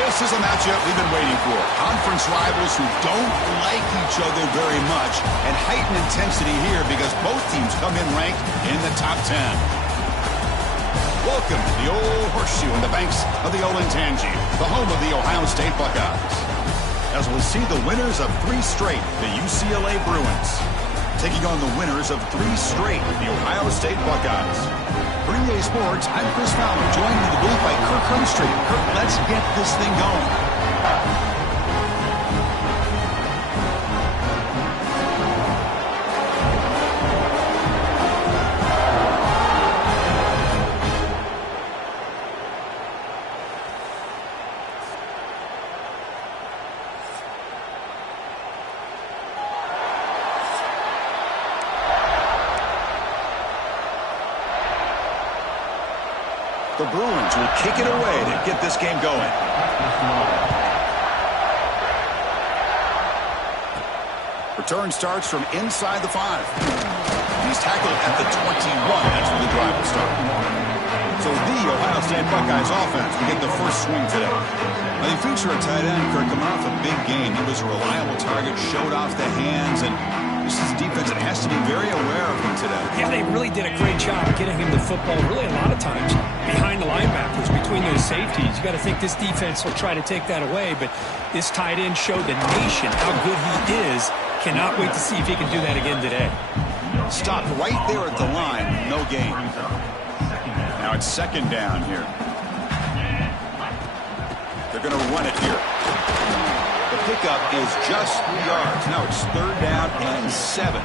This is a matchup we've been waiting for. Conference rivals who don't like each other very much, and heightened intensity here because both teams come in ranked in the top 10. Welcome to the old horseshoe on the banks of the Olentangy, the home of the Ohio State Buckeyes. As we'll see the winners of 3 straight, the UCLA Bruins, taking on the winners of 3 straight, the Ohio State Buckeyes. For EA Sports, I'm Chris Fowler, joined in the booth by Kirk Hermstreet. Kirk, let's get this thing going. The Bruins will kick it away to get this game going. Return starts from inside the 5. He's tackled at the 21. That's where the drive will start. So the Ohio State Buckeyes offense will get the first swing today. Now they feature a tight end, Kirk, coming off a big game. He was a reliable target, showed off the hands, and this is a defense that has to be very aware of him today. Yeah, they really did a great job getting him the football, really a lot of times behind the linebackers, between those safeties. You got to think this defense will try to take that away, but this tight end showed the nation how good he is. Cannot wait to see if he can do that again today. Stopped right there at the line, no gain. Now it's second down here. They're going to run it here. The pickup is just 3 yards. Now it's 3rd down and 7.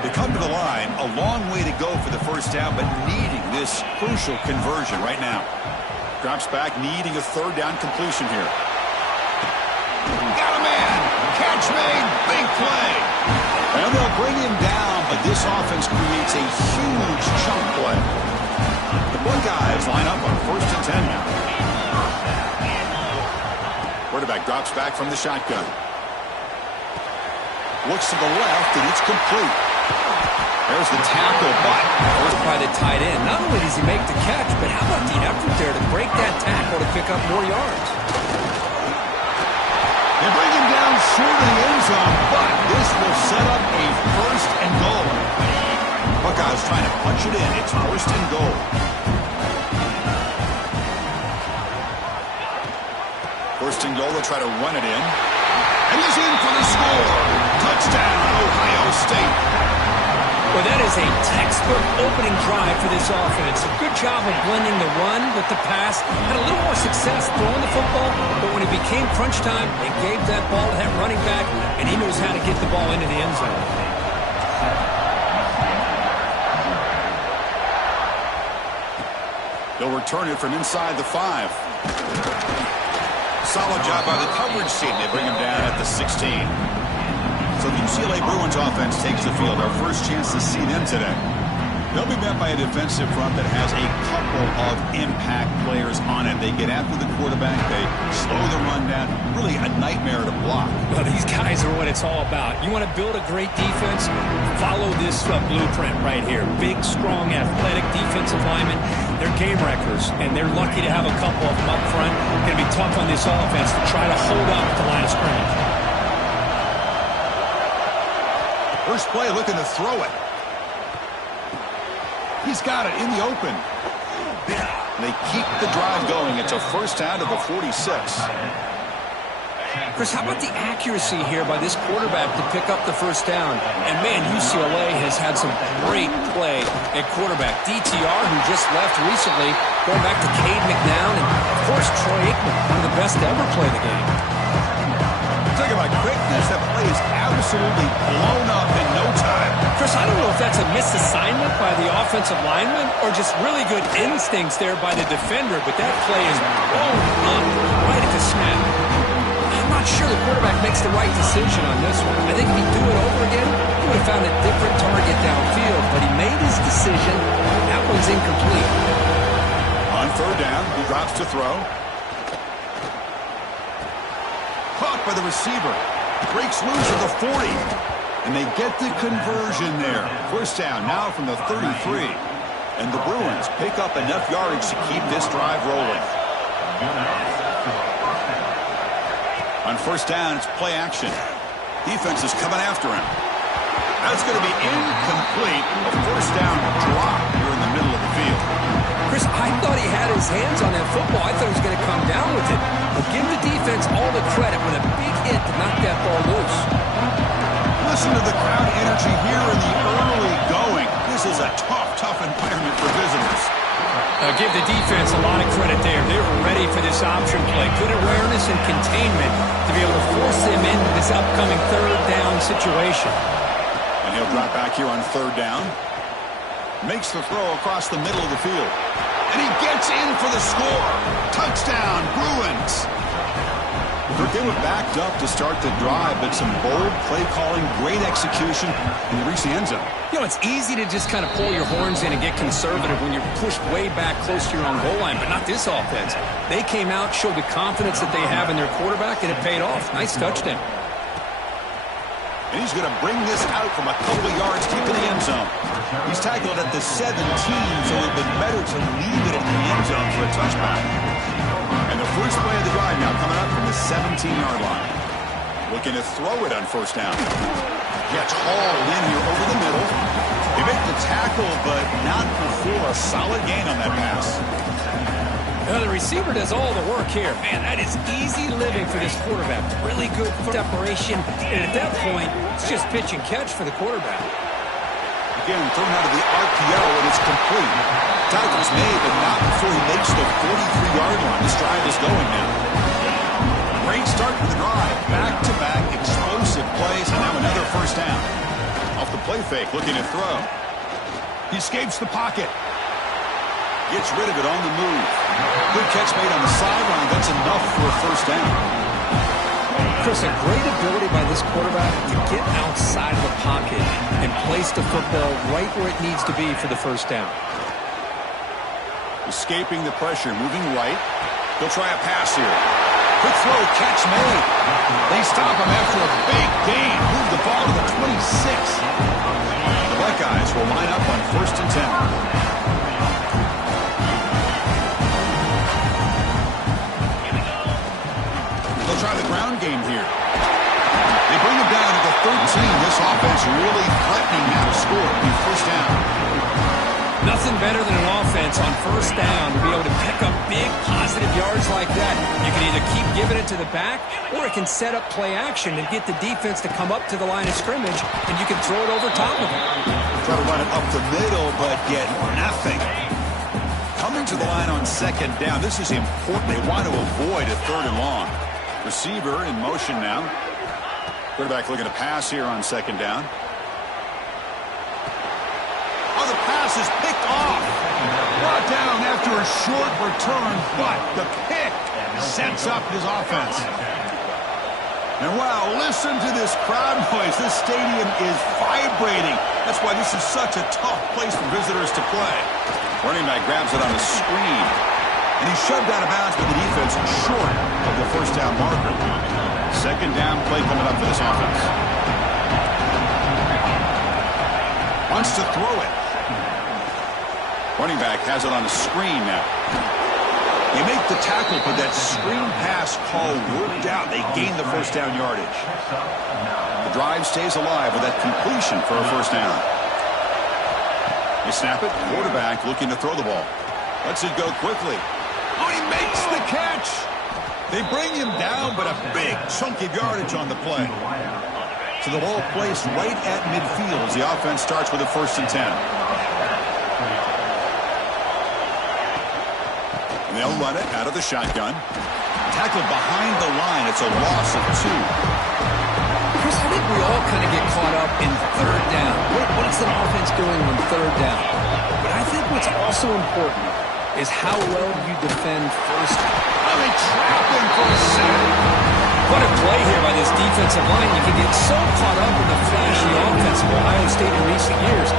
They come to the line, a long way to go for the first down, but needing this crucial conversion right now. Drops back, needing a 3rd down completion here. Got a man! Catch made! Big play! And they'll bring him down, but this offense creates a huge chunk play. The Buckeyes line up on 1st and 10 now. Quarterback drops back from the shotgun. Looks to the left, and it's complete. There's the tackle, but first by the tight end. Not only does he make the catch, but how about the effort there to break that tackle to pick up more yards? They bring him down short of the end zone, but this will set up a 1st and goal. Buckeyes trying to punch it in. It's 1st and goal. 1st and goal, they'll try to run it in. And he's in for the score. Touchdown, Ohio State. Well, that is a textbook opening drive for this offense. A good job of blending the run with the pass. Had a little more success throwing the football, but when it became crunch time, they gave that ball to that running back, and he knows how to get the ball into the end zone. They'll return it from inside the 5. Solid job by the coverage team. They bring him down at the 16. So the UCLA Bruins offense takes the field. Our first chance to see them today. They'll be met by a defensive front that has a couple of impact players on it. They get after the quarterback. They slow the run down. Really a nightmare to block. Well, these guys are what it's all about. You want to build a great defense? Follow this blueprint right here. Big, strong, athletic defensive linemen. They're game wreckers, and they're lucky to have a couple of them up front. Going to be tough on this offense to try to hold up at the line of scrimmage. First play looking to throw it. He's got it in the open. They keep the drive going. It's a 1st down to the 46. Chris, how about the accuracy here by this quarterback to pick up the 1st down? And, man, UCLA has had some great play at quarterback. DTR, who just left recently, going back to Cade McNown, and, of course, Troy Aikman, one of the best to ever play the game. Talk about quickness. That play is absolutely blown up in no time. Chris, I don't know if that's a misassignment by the offensive lineman or just really good instincts there by the defender, but that play is blown up right at the snap. I'm not sure the quarterback makes the right decision on this one. I think if he'd do it over again, he would have found a different target downfield, but he made his decision. That one's incomplete. On 3rd down, he drops to throw. Caught by the receiver. Breaks loose at the 40. And they get the conversion there. 1st down now from the 33. And the Bruins pick up enough yardage to keep this drive rolling. On first down, it's play action. Defense is coming after him. That's going to be incomplete. A first down drop here in the middle of the field. Chris, I thought he had his hands on that football. I thought he was going to come down with it. But give the defense all the credit with a big hit to knock that ball loose. Listen to the crowd energy here in the early going. This is a tough environment for visitors. Give the defense a lot of credit there. They were ready for this option play. Good awareness and containment to be able to force them into this upcoming third down situation. And he'll drop back here on third down. Makes the throw across the middle of the field. And he gets in for the score. Touchdown, Bruins. They were backed up to start the drive, but some bold play calling, great execution, and they reach the end zone. You know, it's easy to just kind of pull your horns in and get conservative when you're pushed way back close to your own goal line, but not this offense. They came out, showed the confidence that they have in their quarterback, and it paid off. Nice touchdown. And he's going to bring this out from a couple of yards deep in the end zone. He's tackled at the 17, so it would have been better to leave it in the end zone for a touchback. And the first play of the drive now coming up from the 17-yard line. Looking to throw it on first down. Gets hauled in here over the middle. They make the tackle, but not before a solid gain on that pass. Now the receiver does all the work here. Man, that is easy living for this quarterback. Really good separation. And at that point, it's just pitch and catch for the quarterback. Again, thrown out of the RPO, and it's complete. Tackle's made, but not before he makes the 43-yard line. This drive is going now. Great start to the drive. Back-to-back explosive plays, and now another first down. Off the play fake, looking to throw. He escapes the pocket. Gets rid of it on the move. Good catch made on the sideline. That's enough for a first down. Chris, a great ability by this quarterback to get outside of the pocket and place the football right where it needs to be for the first down. Escaping the pressure, moving right. He'll try a pass here. Quick throw, catch made. They stop him after a big gain. Move the ball to the 26. The Buckeyes will line up on first and 10. They'll try the ground game here. They bring him down to the 13. This offense really threatening now to score. Be first down. Nothing better than an offense on first down to be able to pick up big positive yards like that. You can either keep giving it to the back, or it can set up play action and get the defense to come up to the line of scrimmage, and you can throw it over top of them. Try to run it up the middle, but get nothing. Coming to the line on second down. This is important. They want to avoid a third and long. Receiver in motion now. Quarterback looking to pass here on second down. Oh, the pass is picked off. Brought down after a short return, but the pick sets up his offense. And wow, listen to this crowd noise. This stadium is vibrating. That's why this is such a tough place for visitors to play. Running back grabs it on a screen. And he's shoved out of bounds by the defense short of the first down marker. Second down play coming up for this offense. Wants to throw it. Running back has it on a screen now. They make the tackle, but that screen pass call worked out. They gain the first down yardage. The drive stays alive with that completion for a first down. They snap it. Quarterback looking to throw the ball. Lets it go quickly. Oh, he makes the catch. They bring him down, but a big chunk of yardage on the play. So the ball placed right at midfield as the offense starts with a first and 10. And they'll run it out of the shotgun. Tackled behind the line. It's a loss of 2. Chris, I think we all kind of get caught up in third down. What is an offense doing on third down? But I think what's also important is how well you defend first. Oh, they trap him for a sack. What a play here by this defensive line. You can get so caught up in the flashy offense of Ohio State in recent years.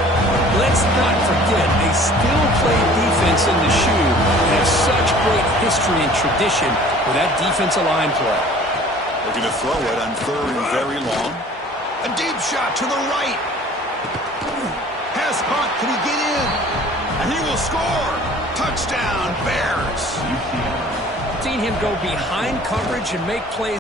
Let's not forget, they still play defense in the shoe and have such great history and tradition with that defensive line play. Looking to throw it on third and very long. A deep shot to the right. Pass caught. Can he get in? And he will score. Touchdown, Bears. Seen him go behind coverage and make plays.